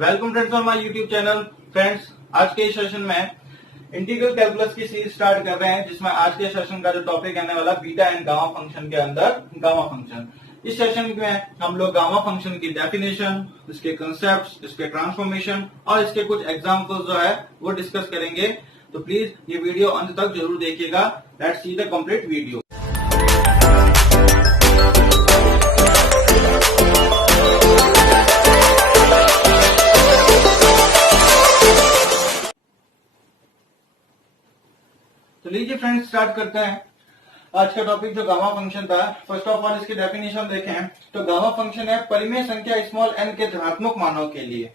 Welcome friends on my YouTube channel. Friends, आज के इस सेशन में इंटीग्रल कैलकुलस की सीरीज स्टार्ट कर रहे हैं, जिसमें आज के सेशन का जो टॉपिक आने वाला बीटा एंड गामा फंक्शन के अंदर गामा फंक्शन। इस सेशन में हम लोग गामा फंक्शन की डेफिनेशन, इसके कंसेप्ट्स, इसके ट्रांसफॉर्मेशन और इसके कुछ एग्जांपल्स जो है वो डिस्कस करेंगे। तो प्लीज ये वीडियो अंत तक जरूर देखिएगा। Let's see the complete video. तो लीजिए फ्रेंड्स, स्टार्ट करते हैं। आज का टॉपिक जो गामा फंक्शन था, फर्स्ट ऑफ ऑल इसकी डेफिनेशन देखें तो गामा फंक्शन है परिमेय संख्या स्मॉल n के धनात्मक मानों के लिए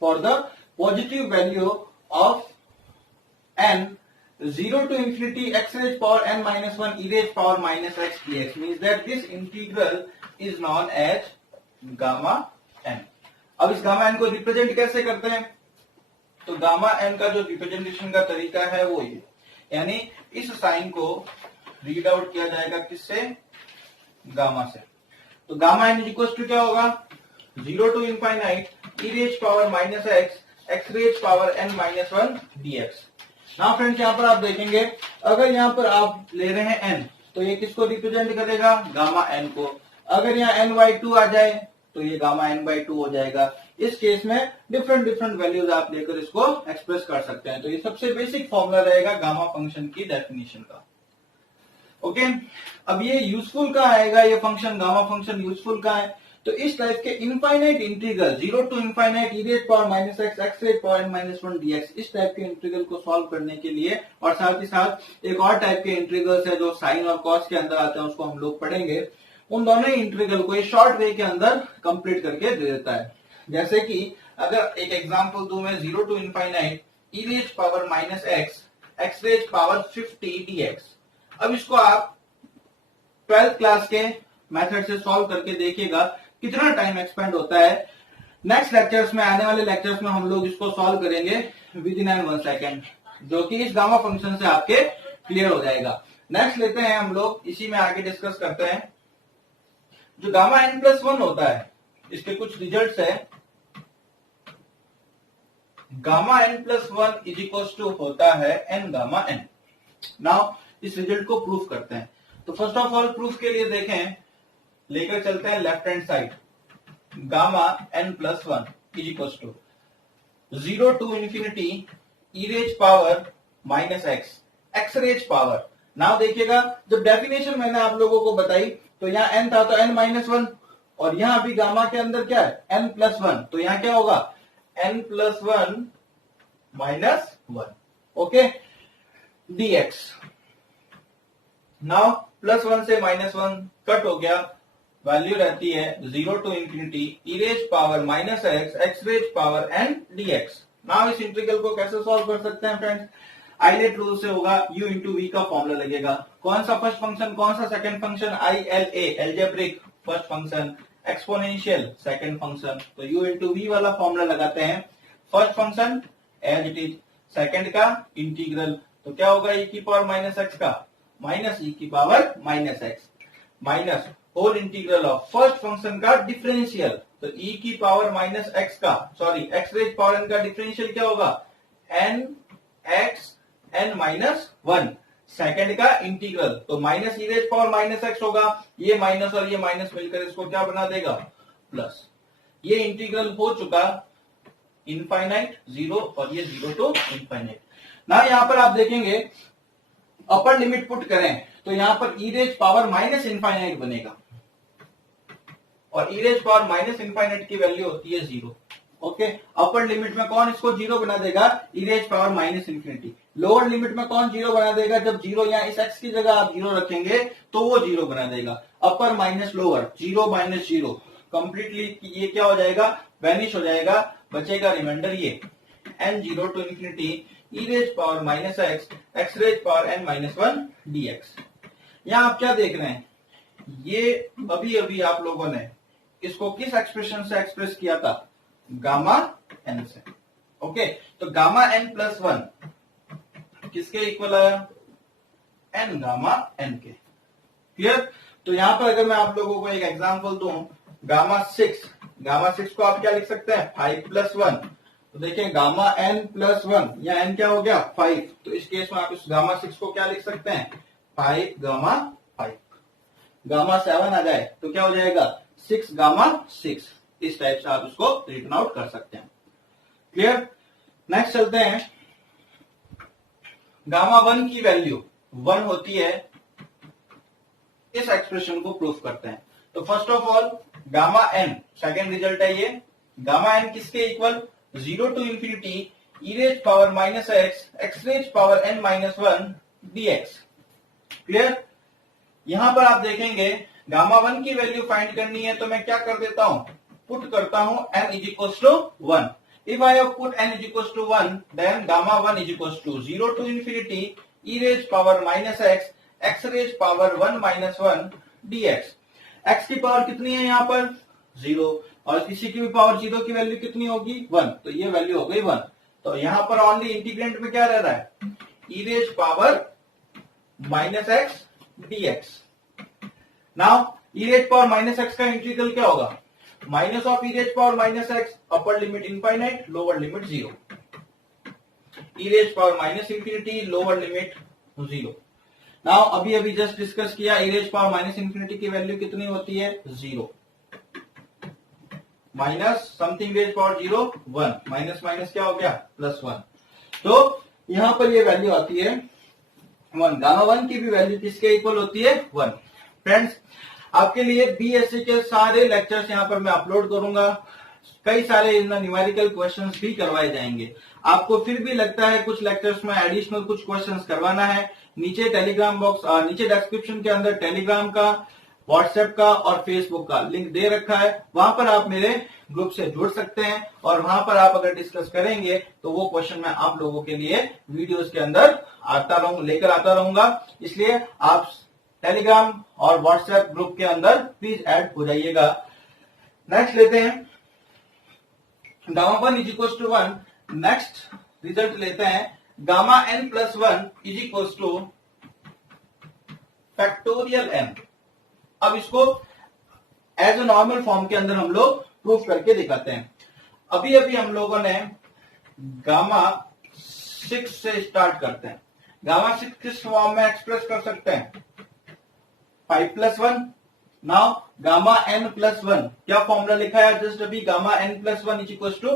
for the positive value of n 0 to infinity x raised power n minus 1 e raised power minus x dx means that this integral is known as gamma n। अब इस गामा n को represent कैसे करते हैं? तो gamma n का जो representation का तरीका है वो ये, यानी इस साइन को रीड आउट किया जाएगा किससे? गामा से। तो गामा एन इक्वल टू क्या होगा? 0 to infinite e raised power minus x raised power n minus 1 dx। Now friends, यहाँ पर आप देखेंगे, अगर यहाँ पर आप ले रहे हैं n, तो ये किसको रिप्रेजेंट करेगा? गामा n को। अगर यहाँ n/2 आ जाए तो ये गामा n/2 हो जाएगा। इस केस में डिफरेंट वैल्यूज आप लेकर इसको एक्सप्रेस कर सकते हैं। तो ये सबसे बेसिक फॉर्मूला रहेगा गामा फंक्शन की डेफिनेशन का। ओके, अब ये यूजफुल का आएगा, ये फंक्शन गामा फंक्शन यूजफुल का है। तो इस टाइप के infinite integral 0 to infinite e raised power minus x raised power n minus 1 dx, इस टाइप के इंटीग्रल को सॉल्व करने के लिए, और साथ ही साथ एक और टाइप के इंटीग्रल्स है जो साइन और कॉस के अंदर आते हैं, उसको हम लोग पढ़ेंगे। उन दोनों इंटीग्रल को ये शॉर्ट वे के अंदर कंप्लीट करके दे देता है। जैसे कि अगर एक एग्जांपल दूं मैं, 0 to infinite e raised power minus x raised power 50 dx। अब इसको आप 12th क्लास के मेथड से सॉल्व करके देखिएगा कितना टाइम एक्सपेंड होता है। नेक्स्ट लेक्चर्स में, आने वाले लेक्चर्स में हम लोग इसको सॉल्व करेंगे विद इन 1 सेकेंड, जो कि इस गामा फंक्शन से आपके क्लियर हो जाएगा। नेक्स्ट लेते हैं हम लोग, इसी में आगे डिस्कस करते हैं। जो गामा n+1 होता है, इसके कुछ रिजल्ट्स है। Gamma n+1 is equal to होता है n गामा n। नाउ इस रिजल्ट को प्रूफ करते हैं। तो फर्स्ट ऑफ ऑल प्रूफ के लिए देखें, लेकर चलते हैं left hand side. Gamma n+1 is equal to 0 to infinity e raised power minus x raised power। Now देखिएगा, जब डेफिनेशन मैंने आप लोगों को बताई तो यहाँ n था तो n-1, और यहाँ अभी गामा के अंदर क्या है? n+1। तो यहाँ क्या होगा? n+1 -1। Okay, dx। नाउ +1 से -1 कट हो गया, वैल्यू रहती है 0 to infinity e raised power minus x raised power n dx। Now इस इंटीग्रल को कैसे सॉल्व कर सकते हैं फ्रेंड्स? आइलेट रूल से होगा, u into v का फॉर्मूला लगेगा। कौन सा फर्स्ट फंक्शन, कौन सा second function? ILA algebraic first function, exponential second function. तो u into v वाला फॉर्मूला लगाते हैं। First function as it is, second का इंटीग्रल, तो क्या होगा? e की पावर माइनस एक्स का माइनस e की power minus x minus whole integral of first function का डिफरेंशियल, तो e की पावर माइनस एक्स का, sorry x raise power n का डिफरेंशियल क्या होगा? n x n minus 1। Second का इंटीग्रल, तो minus e raise power minus x होगा। ये माइनस और ये माइनस मिलकर इसको क्या बना देगा? प्लस। ये इंटीग्रल हो चुका इनफाइनाइट 0, और ये 0 to infinite। ना यहाँ पर आप देखेंगे, अपर लिमिट पुट करें तो यहाँ पर e raise power minus infinite बनेगा, और e raise power minus infinite की वैल्यू होती है 0। ओके, अपर लिमिट में कौन इसको 0 बना देगा? e raise power minus infinity. Lower limit में कौन 0 बना देगा? जब 0 यहाँ इस x की जगह आप 0 रखेंगे तो वो 0 बना देगा। अपर माइनस लोअर, 0 माइनस 0, कंप्लीटली ये क्या हो जाएगा? वैनिश हो जाएगा। बचेगा रिमाइंडर ये n0 to infinity e raise power minus x raise power n minus 1 dx। यहाँ आप क्या देख रहे हैं? ये अभी आप लोगों ने इसको किस एक्सप्रेशन से एक्सप्रेस किया था? गामा n से। ओके, तो गामा n+1 किसके इक्वल आया? n गामा n के। क्लियर? तो यहां पर अगर मैं आप लोगों को एक एग्जांपल दूं, गामा 6 गामा 6 को आप क्या लिख सकते हैं 5+1। तो देखिए गामा n+1 या n क्या हो गया 5, तो इस केस में आप इस गामा 6 को क्या लिख सकते हैं 5 गामा 5। गामा 7 आ जाए तो क्या हो जाएगा 6 गामा 6। इस टाइप से आप इसको रिटन आउट कर सकते हैं। क्लियर। नेक्स्ट चलते हैं, गामा 1 की वैल्यू 1 होती है, इस एक्सप्रेशन को प्रूफ करते हैं। तो first of all gamma n, second result है ये, गामा n किसके equal 0 to infinity e raise power minus x x raise power n minus 1 dx। Clear. यहां पर आप देखेंगे गामा 1 की वैल्यू फाइंड करनी है तो मैं क्या कर देता हूं, पुट करता हूं n is equals to 1। If I have put n is equals to 1, then gamma 1 is equals to 0 to infinity e raised power minus x x raised power 1 minus 1 dx। x की power कितनी है यहाँ पर 0 और इसी की भी power 0 की वैल्यू कितनी होगी 1, तो ये वैल्यू हो गई 1। तो यहाँ पर ओनली इंटीग्रेंट में क्या रह रहा है e raised power minus x dx। Now e raised power minus x का इंटीग्रल क्या होगा, minus of e raise power minus x, upper limit infinite lower limit 0, e raise power minus infinity lower limit 0। Now अभी अभी just discuss किया e raise power minus infinity की value कितनी होती है 0, minus something raise power 0 1, minus minus क्या हो गया +1। तो यहां पर ये वैल्यू आती है 1। गामा 1 की भी वैल्यू किसके इक्वल होती है 1। फ्रेंड्स आपके लिए बीएससी के सारे लेक्चर्स यहां पर मैं अपलोड करूंगा, कई सारे न्यूमेरिकल क्वेश्चंस भी करवाए जाएंगे। आपको फिर भी लगता है कुछ लेक्चर्स में एडिशनल कुछ क्वेश्चंस करवाना है, नीचे टेलीग्राम बॉक्स नीचे डिस्क्रिप्शन के अंदर टेलीग्राम का, व्हाट्सएप का और फेसबुक का लिंक दे रखा है, वहां पर आप मेरे ग्रुप से जुड़ सकते हैं और वहां पर आप अगर डिस्कस करेंगे तो वो क्वेश्चन मैं आप लोगों के लिए वीडियोस के अंदर लेकर आता रहूंगा। इसलिए आप टेलीग्राम और व्हाट्सएप ग्रुप के अंदर प्लीज ऐड हो जाइएगा। नेक्स्ट लेते हैं gamma 1 is equal to 1। Next result लेते हैं gamma n+1 is equal to factorial n। अब इसको एज ए नॉर्मल फॉर्म के अंदर हम लोग प्रूफ करके दिखाते हैं। अभी अभी हम लोगों ने गामा 6 से स्टार्ट करते हैं। गामा 6 किस फॉर्म में एक्सप्रेस कर सकते हैं 5+1। नाउ गामा n+1 क्या फॉर्मूला लिखा है जस्ट अभी, gamma n+1 is equal to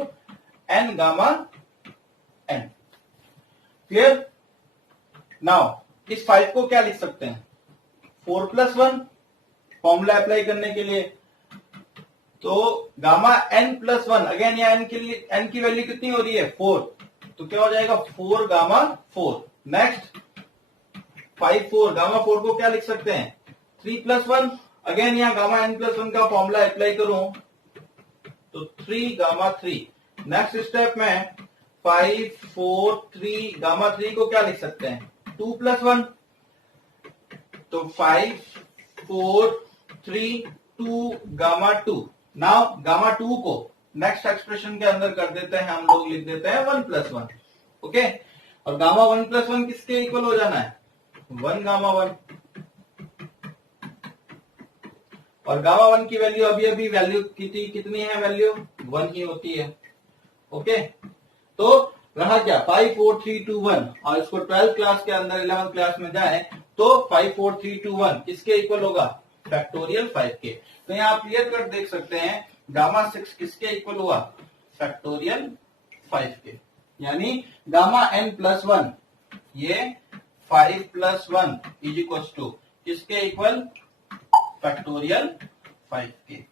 n gamma n। Clear. Now इस 5 को क्या लिख सकते हैं 4+1, फॉर्मूला अप्लाई करने के लिए। तो गामा n+1 अगेन यहाँ n की वैल्यू कितनी हो रही है 4, तो क्या हो जाएगा 4 गामा 4। नेक्स्ट 5 4, गामा 4 को क्या लिख सकते हैं 3+1, अगेन यहाँ गामा n+1 का फॉर्मूला अप्लाई करूं तो 3 गामा 3। नेक्स्ट स्टेप में 5 4 3, गामा 3 को क्या लिख सकते हैं 2+1, तो 5 4 3 2 गामा 2। नाउ गामा 2 को नेक्स्ट एक्सप्रेशन के अंदर कर देते हैं, हम लोग लिख देते हैं 1+1। ओके, और गामा 1+1 किसके इक्वल हो जाना है 1 गामा 1। और गामा 1 की वैल्यू अभी अभी वैल्यू कितनी है, वैल्यू 1 ही होती है। ओके, तो रहा क्या 5 4 3 2 1, और इसको 12th क्लास के अंदर 11th क्लास में जाए तो 5 4 3 2 1 किसके इक्वल होगा फैक्टोरियल 5 के। तो यहाँ आप क्लियर कट देख सकते हैं गामा 6 किसके इक्वल हुआ फैक्टोरियल 5 के, यानी गामा n+1 ये 5+1 इज इक्वल टू किसके इक्वल फैक्टोरियल 5 के।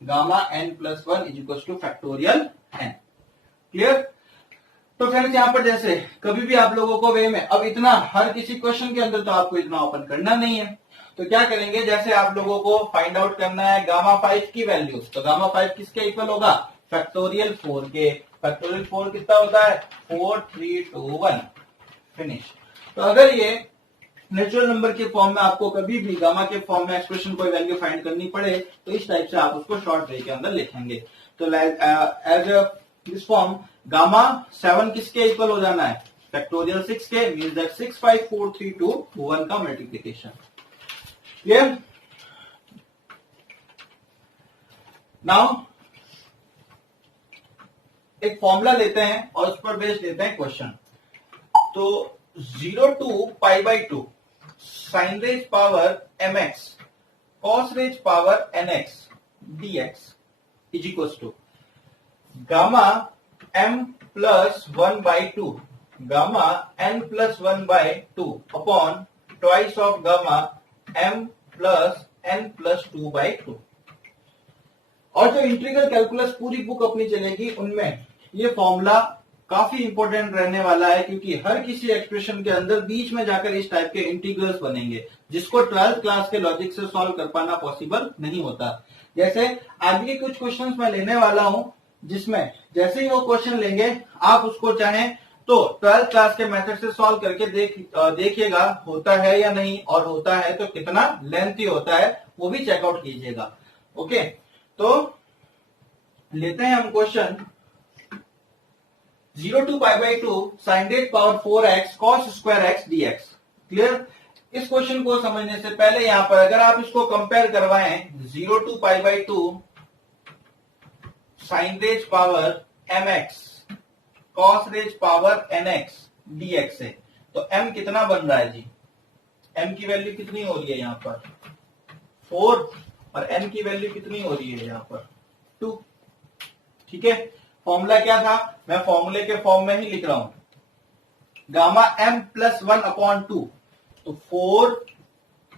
Gamma n+1 is equal to factorial n। Clear. तो फ्रेंड्स यहाँ पर जैसे कभी भी आप लोगों को वे में, अब इतना हर किसी क्वेश्चन के अंदर तो आपको इतना ओपन करना नहीं है, तो क्या करेंगे जैसे आप लोगों को फाइंड आउट करना है गामा 5 की वैल्यू, तो गामा 5 किसके इक्वल होगा फैक्टोरियल 4 के। फैक्टोरियल 4 कितना होता है 4 3 2 1 फिनिश। तो अगर ये नेचुरल नंबर के फॉर्म में आपको कभी भी गामा के फॉर्म में एक्सप्रेशन कोई वैल्यू फाइंड करनी पड़े तो इस टाइप से आप उसको शॉर्ट वे के अंदर लिखेंगे। तो एज दिस फॉर्म गामा 7 किसके इक्वल हो जाना है फैक्टोरियल 6 के, मींस दैट 6 5 4 3 2 1 का मल्टीप्लिकेशन। क्लियर। नाउ एक फॉर्मूला लेते हैं और उस पर बेस लेते हैं क्वेश्चन। तो 0 to pi by 2 sine raise power mx cos raise power nx dx is equal to gamma m plus 1 by 2 gamma n plus 1 by 2 upon twice of gamma m plus n plus 2 by 2। और जो integral calculus पूरी book अपनी चलेगी उनमें ये formula काफी important रहने वाला है, क्योंकि हर किसी एक्सप्रेशन के अंदर बीच में जाकर इस टाइप के इंटीग्रल्स बनेंगे जिसको 12th क्लास के लॉजिक से सॉल्व कर पाना पॉसिबल नहीं होता। जैसे आगे के कुछ क्वेश्चंस मैं लेने वाला हूं जिसमें जैसे ही वो क्वेश्चन लेंगे आप उसको चाहें तो 12th क्लास के मेथड से सॉल्व करके देखिएगा होता है या नहीं, और होता है तो कितना लेंथी होता है वो भी चेकआउट कीजिएगा। ओके, तो लेते हैं हम question 0 to pi by 2 sine raise power 4x cos square x dx। Clear? इस क्वेश्चन को समझने से पहले यहां पर अगर आप इसको कंपेयर करवाएं 0 to pi by 2 sine raise power mx cos raise power nx dx से, तो m कितना बन रहा है जी? m की वैल्यू कितनी हो रही है यहां पर 4 और n की वैल्यू कितनी हो रही है यहां पर 2। ठीक है, फॉर्मूला क्या था? मैं फॉर्मूले के फॉर्म में ही लिख रहा हूं गामा m प्लस 1 अपॉन 2, तो 4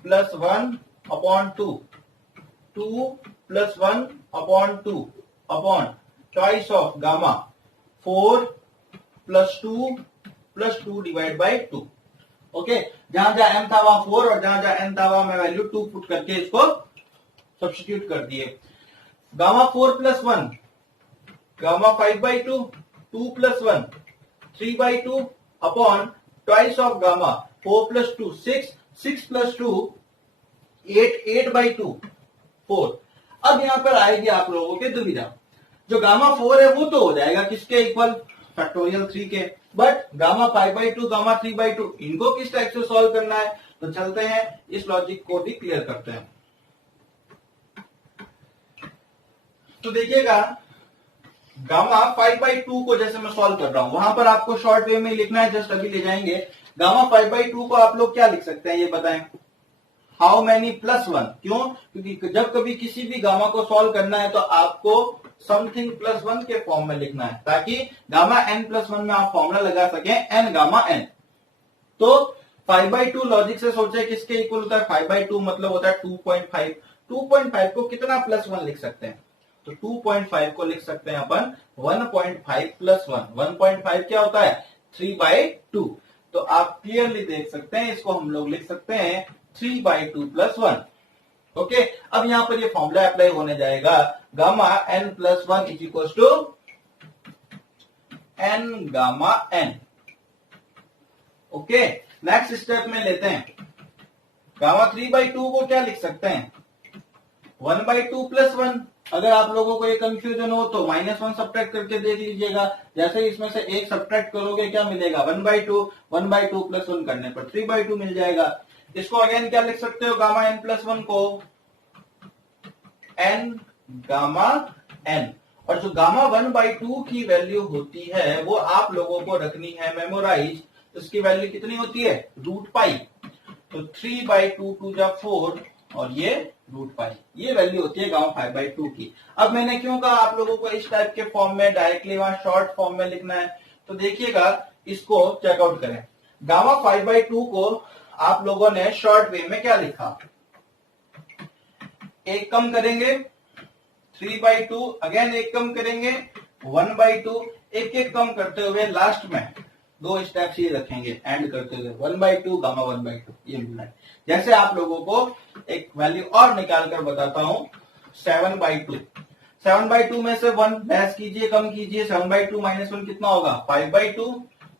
plus 1 upon 2, 2 plus 1 upon 2 upon twice of gamma 4 plus 2 divide by 2। Okay, जहां जहां m था वहां 4 और जहां जहां n था वहां मैं वैल्यू 2 पुट करके इसको सब्स्टिट्यूट कर दिए। Gamma 4 plus 1 gamma 5 by 2, 2 plus 1 3 by 2 upon twice of gamma 4 plus 2 6, 6 plus 2 8, 8 by 2 4। अब यहां पर आएगी आप लोगों के दुविधा, जो गामा 4 है वो तो हो जाएगा किसके इक्वल? फैक्टोरियल 3 के, but gamma 5 by 2 gamma 3 by 2 इनको किस टाइप से सॉल्व करना है? तो चलते हैं इस लॉजिक को भी क्लियर करते हैं। तो देखिएगा गामा 5 बाई 2 को जैसे मैं सॉल्व कर रहा हूं वहां पर आपको शॉर्ट वे में लिखना है, जस्ट अभी ले जाएंगे। गामा 5 बाई 2 को आप लोग क्या लिख सकते हैं ये बताएं? How many plus 1। क्यों? क्योंकि जब कभी किसी भी गामा को सॉल्व करना है तो आपको समथिंग प्लस 1 के फॉर्म में लिखना है, ताकि गामा n प्लस 1 में आप फॉर्मूला लगा सकें n गामा n। तो 5 बाई 2 लॉजिक से सोचे किसके इक्वल होता है? 5 बाई 2 मतलब होता है 2.5। 2.5 को कितना प्लस 1 लिख सकते हैं? तो 2.5 को लिख सकते हैं अपन 1.5 प्लस 1। 1.5 क्या होता है? 3 बाई 2। तो आप क्लियरली देख सकते हैं इसको हम लोग लिख सकते हैं 3 बाई 2 प्लस 1। ओके, अब यहां पर ये फॉर्मूला अप्लाई होने जाएगा gamma n plus 1 is equal to n gamma n। Okay, next step में लेते हैं गामा 3 बाई 2 को क्या लिख सकते हैं? 1 बाई 2 प्लस 1। अगर आप लोगों को ये कंफ्यूजन हो तो -1 सब्ट्रैक्ट करके देख लीजिएगा। जैसे इसमें से एक सब्ट्रैक्ट करोगे क्या मिलेगा? 1 बाई 2। 1 बाई 2 प्लस 1 करने पर 3 बाई 2 मिल जाएगा। इसको अगेन क्या लिख सकते हो? गामा n प्लस 1 को n गामा n। और जो गामा 1 बाई 2 की वैल्यू होती है वो आप लोगों को रखनी है मेमोराइज। तो इसकी वैल्यू कितनी होती है? √पाई। तो 3 बाई 2 2 जा 4 और ये √पाई, ये वैल्यू होती है गामा 5 बाई 2 की। अब मैंने क्यों कहा आप लोगों को इस टाइप के फॉर्म में डायरेक्टली वहां शॉर्ट फॉर्म में लिखना है? तो देखिएगा इसको चेकआउट करें। गामा 5 बाई 2 को आप लोगों ने शॉर्ट वे में क्या लिखा? एक कम करेंगे 3 बाई 2, अगेन एक कम करेंगे 1 बाई 2, एक एक कम करते हुए लास्ट में 2 स्टेप्स ये रखेंगे एंड करते हुए 1 बाई 2 गामा 1 बाई 2 ये मिलना है। जैसे आप लोगों को एक वैल्यू और निकाल कर बताता हूं 7 बाई 2। 7 बाई 2 में से 1 लेस कीजिए, कम कीजिए। 7 बाई 2 माइनस 1 कितना होगा? 5 बाई 2।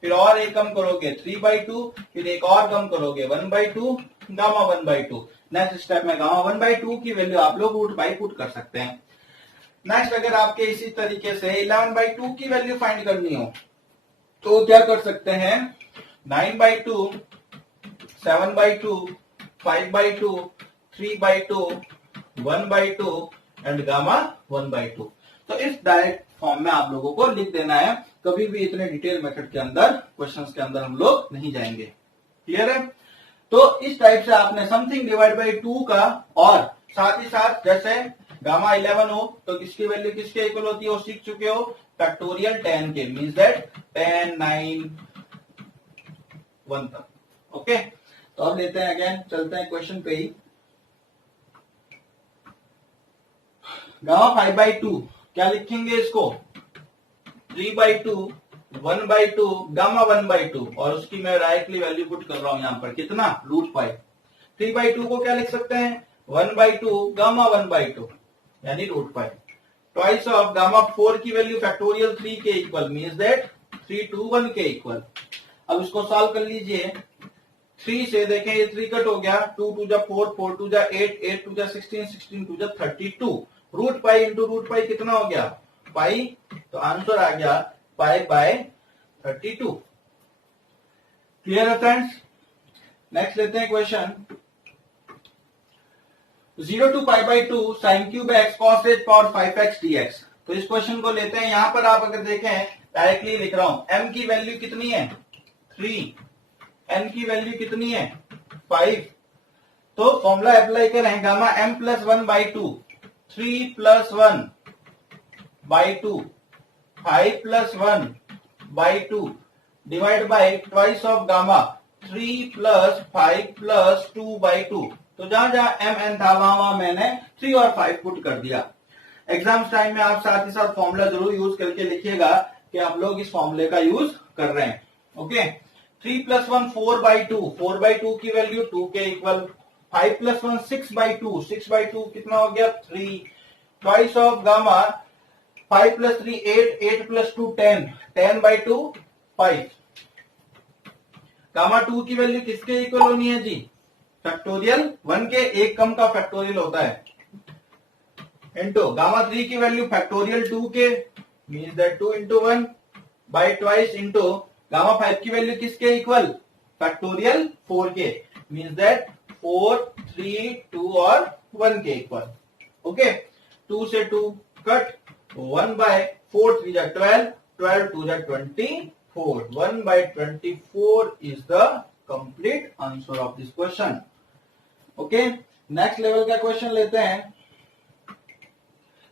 फिर और एक कम करोगे 3 बाई 2, फिर एक और कम करोगे 1 by 2 gamma 1 by 2। Next step में गामा 1 बाई 2 की वैल्यू आप लोग √पाई पुट कर सकते हैं। नेक्स्ट अगर आपके इसी तरीके से 11 बाई 2 की वैल्यू फाइंड करनी हो तो क्या कर सकते हैं? 9 by 2, 7 by 2, 5 by 2, 3 by 2, 1 by 2 and gamma 1 by 2। तो इस डायरेक्ट फॉर्म में आप लोगों को लिख देना है। कभी भी इतने डिटेल मेथड के अंदर क्वेश्चंस के अंदर हम लोग नहीं जाएंगे। क्लियर है? तो इस टाइप से आपने समथिंग डिवाइड बाई 2 का, और साथ ही साथ जैसे गामा 11 हो तो किसकी वैल्यू किसके इक्वल होती है वो सीख चुके हो, फैक्टोरियल 10 के, मींस दैट 10 9 1 तक। ओके, तो अब लेते हैं अगेन, चलते हैं क्वेश्चन पे ही। गामा 5/2 क्या लिखेंगे इसको, 3/2 1/2 गामा 1/2, और उसकी मैं डायरेक्टली वैल्यू पुट कर रहा हूं यहां पर, कितना, √5। 3/2 को क्या लिख सकते हैं, 1/2 गामा 1/2 यानी √5, ट्वाइस ऑफ गामा 4 की वैल्यू फैक्टोरियल 3 के इक्वल, मींस दैट 3 to 1 के इक्वल। अब इसको सॉल्व कर लीजिए। 3 से देखें ये 3 कट हो गया, 2 2 जा 4 4 2 जा 8 8 2 जा 16 16 2 जा 32, √5 इंटू √5 कितना हो गया, पाई, तो आंसर आ गया π/32। क्लियर है फ्रेंड्स? नेक्स्ट लेते हैं question, 0 to π/2 sin cube x cos h power 5x dx। तो इस क्वेश्चन को लेते हैं। यहां पर आप अगर देखें, डायरेक्टली लिख रहा हूं, m की वैल्यू कितनी है 3, n की वैल्यू कितनी है 5, तो फॉर्मूला अप्लाई करें, gamma m plus 1/2, 3 plus 1/2, 5 plus 1/2 divide by twice of gamma 3 plus 5 plus 2/2। तो जहां जहां m n था वहां मैंने 3 और 5 पुट कर दिया। एग्जाम्स टाइम में आप साथ ही साथ फॉर्मूला जरूर यूज करके लिखिएगा कि आप लोग इस फॉर्मूले का यूज कर रहे हैं। ओके, 3 प्लस 1 4/2, 4/2 की वैल्यू 2 के इक्वल, 5 प्लस 1 6/2, 6/2 कितना हो गया 3, twice of gamma 5 plus 3 8, 8 plus 2 10, 10/2 5। Gamma 2 की वैल्यू किसके इक्वल होनी है जी, फैक्टोरियल 1 के, एक कम का फैक्टोरियल होता है, इंटू गामा 3 की वैल्यू फैक्टोरियल 2 के, means that 2 into 1 by twice, into gamma 5 की वैल्यू किसके इक्वल, फैक्टोरियल 4 के, मींस दैट 4 3 2 और 1 के इक्वल। ओके, 2 से 2 कट, 1/4 3 जा 12, 12 2 जा 24, 1/24 is the complete answer of this question। Okay, next level का क्वेश्चन लेते हैं,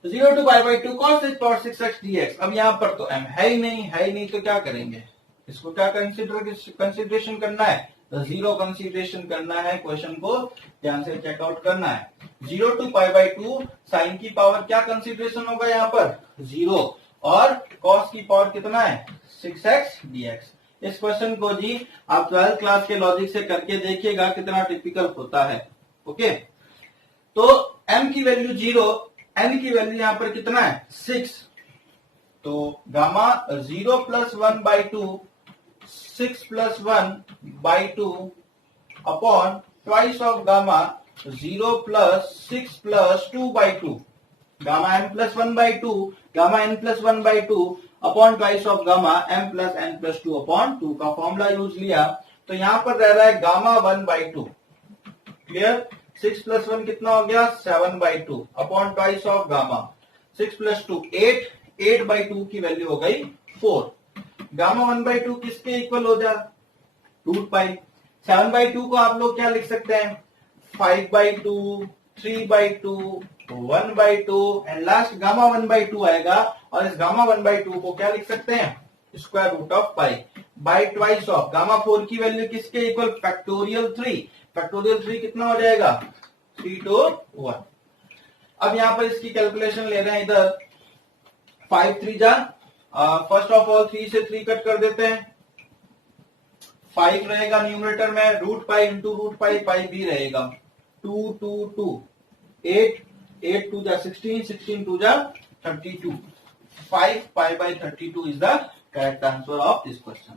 0 to π/2 cos h power 6x dx। अब यहां पर तो m है ही नहीं, तो क्या करेंगे, इसको क्या कंसिडरेशन करना है, तो जीरो कंसिडरेशन करना है। क्वेश्चन को ध्यान से चेकआउट करना है। 0 to π/2 साइन की पावर क्या कंसिडरेशन होगा यहाँ पर 0, और कॉस की पावर कितना है 6x dx। इस क्वेश्चन को जी आप 12th क्लास के लॉजिक से करके देखिएगा कितना टिपिकल होता है। ओके, तो m की वैल्यू 0, n की वैल्यू यहां पर कितना है 6, तो gamma 0 plus 1/2, 6 plus 1/2 upon twice of gamma 0 plus 6 plus 2/2, gamma m plus 1/2, gamma n plus 1/2 upon twice of gamma m plus n plus 2 upon 2 का फॉर्मूला यूज लिया, तो यहां पर रह रहा है गामा 1/2। क्लियर, 6 प्लस 1 कितना हो गया 7/2 upon twice of gamma 6 plus 2 8, 8/2 की वैल्यू हो गई 4। गामा 1/2 किसके इक्वल हो जा √π। 7/2 को आप लोग क्या लिख सकते हैं 5/2, 3/2, 1/2 एंड लास्ट गामा 1/2 आएगा, और इस गामा 1/2 को क्या लिख सकते हैं square root of pi by twice of gamma 4 की वैल्यू किसके इक्वल फैक्टोरियल 3, फैक्टोरियल 3 कितना हो जाएगा 3 to 1। अब यहां पर इसकी कैलकुलेशन ले रहे हैं, इधर 5 3 जा, फर्स्ट ऑफ ऑल 3 से 3 कट कर देते हैं, 5 रहेगा न्यूमरेटर में, √π इंटू √π, पाई भी रहेगा, 2 2 2 8, 8 2 जा 16, 16 2 जा 32, 5 π/32 is the correct answer of this question।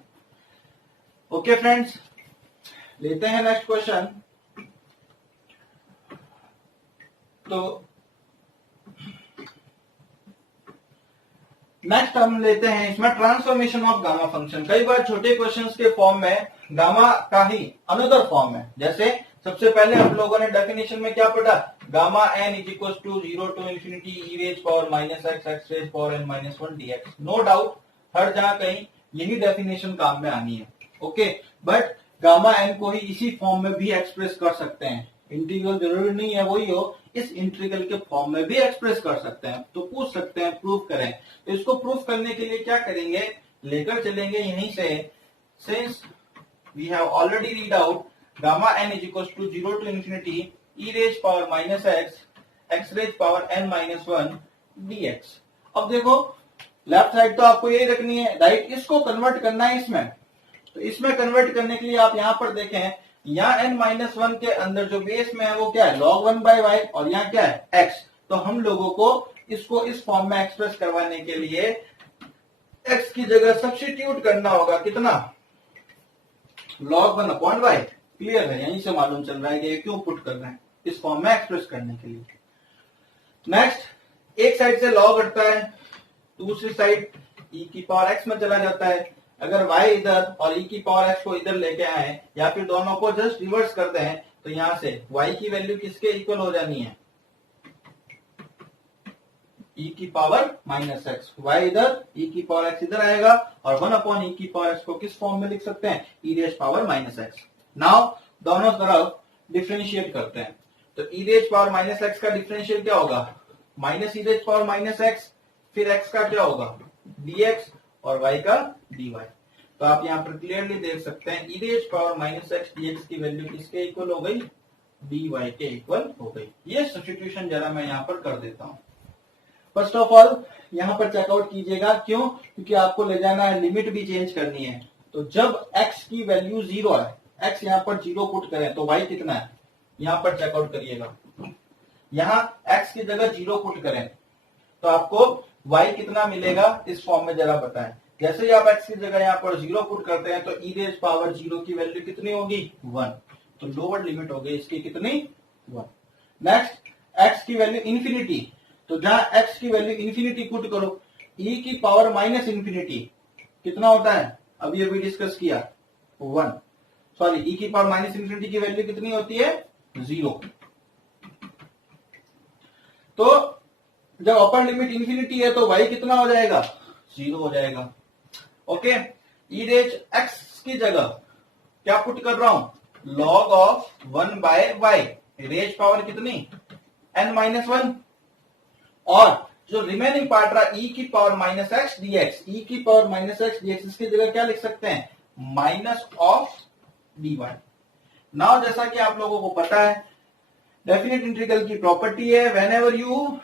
Okay friends, लेते हैं नेक्स्ट क्वेश्चन। तो नेक्स्ट हम लेते हैं इसमें ट्रांसफॉर्मेशन ऑफ गामा फंक्शन। कई बार छोटे क्वेश्चंस के फॉर्म में गामा का ही अनदर फॉर्म है, जैसे सबसे पहले हम लोगों ने डेफिनेशन में क्या पढ़ा, gamma N is equal to 0 to infinity E raise power minus x x raise power N minus 1 dx. No doubt हर जगह कहीं यही डेफिनेशन काम में आनी है। ओके, बट गामा एन को ही इसी फॉर्म में भी एक्सप्रेस कर सकते हैं। इंटीग्रल जरूरी नहीं है वही हो, इस इंटीग्रल के फॉर्म में भी एक्सप्रेस कर सकते हैं। तो पूछ सकते हैं प्रूफ करें, तो इसको प्रूफ करने के लिए क्या करेंगे, लेकर चलेंगे यहीं से, since we have already read out gamma N is equal to 0 to infinity E raise power minus x x raise power N minus 1 dx. अब देखो लेफ्ट साइड तो आपको यही रखनी है, राइट, इसको कन्वर्ट करना है इसमें। तो इसमें कन्वर्ट करने के लिए आप यहां पर देखें, यहाँ n माइनस 1 के अंदर जो बेस में है वो क्या है, log 1 बाय वाई, और यहाँ क्या है x। तो हम लोगों को इसको इस फॉर्म में एक्सप्रेस करवाने के लिए x की जगह सब्स्टिट्यूट करना होगा, कितना, log 1 अपॉन वाई। क्लियर है, यहीं से मालूम चल रहा है कि ये क्यों पुट कर रहे हैं, इस फॉर्म में एक्सप्रेस करने के लिए। नेक्स्ट, एक साइड से log हटता है, दूसरी साइड e की पावर x में चला जाता है। अगर y इधर और e की पावर x को इधर लेके आए, या फिर दोनों को जस्ट रिवर्स कर दें, तो यहां से y की वैल्यू किसके इक्वल हो जानी है, e की पावर माइनस एक्स। y इधर, e की पावर x इधर आएगा, और 1 अपॉन e की पावर x को किस फॉर्म में लिख सकते हैं, e raise power minus x. Now दोनों तरफ डिफ्रेंशिएट करते हैं, तो e raise power minus x का डिफरेंशियल क्या होगा, minus e raise power minus x, फिर x का क्या होगा dx, और y का dy। तो आप यहाँ पर क्लियरली देख सकते हैं e raise power minus x dx की वैल्यू किसके इक्वल हो गई, dy के इक्वल हो गई। ये सब्स्टिट्यूशन जरा मैं यहाँ पर कर देता हूँ। फर्स्ट ऑफ ऑल यहाँ पर चेकआउट कीजिएगा, क्यों, क्योंकि आपको ले जाना है, लिमिट भी चेंज करनी है। तो जब x की वैल्यू 0 है, x यहाँ पर 0 पुट करें तो y कितना है, यहाँ पर चेकआउट करिएगा। यहाँ x की जगह 0 पुट करें तो आपको y कितना मिलेगा, इस फॉर्म में जरा बताएं। जैसे ही आप x की जगह यहाँ पर 0 पुट करते हैं तो e रेज पावर 0 की वैल्यू कितनी होगी, 1। तो लोअर लिमिट हो गई इसकी कितनी, 1। नेक्स्ट, x की वैल्यू इंफिनिटी, तो जहां x की वैल्यू इंफिनिटी पुट करो, e की पावर माइनस इंफिनिटी कितना होता है, अभी अभी डिस्कस किया, 1। सॉरी, e की पावर माइनस इंफिनिटी की वैल्यू कितनी होती है, 0। तो जब अपर लिमिट इंफिनिटी है तो y कितना हो जाएगा, 0 हो जाएगा। ओके, e रेज x की जगह क्या पुट कर रहा हूं, log of 1 by y, raise power कितनी, n माइनस 1, और जो रिमेनिंग पार्ट रहा e की power minus x dx, e की पावर माइनस एक्स dx, इसकी जगह क्या लिख सकते हैं, माइनस ऑफ dy। नाउ जैसा कि आप लोगों को पता है, डेफिनेट इंटीग्रल की प्रॉपर्टी है, whenever you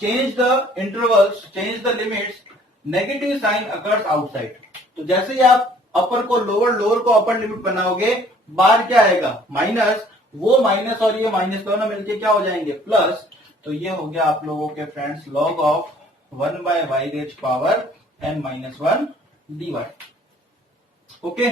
change the intervals, change the limits, negative sign occurs outside. तो जैसे ही आप अपर को लोअर, लोअर को अपर लिमिट बनाओगे, बाहर क्या आएगा, माइनस, वो माइनस और ये माइनस दोनों मिलके क्या हो जाएंगे, प्लस। तो ये हो गया आप लोगों के friends log of 1 by y raise power n minus 1 dy। Okay,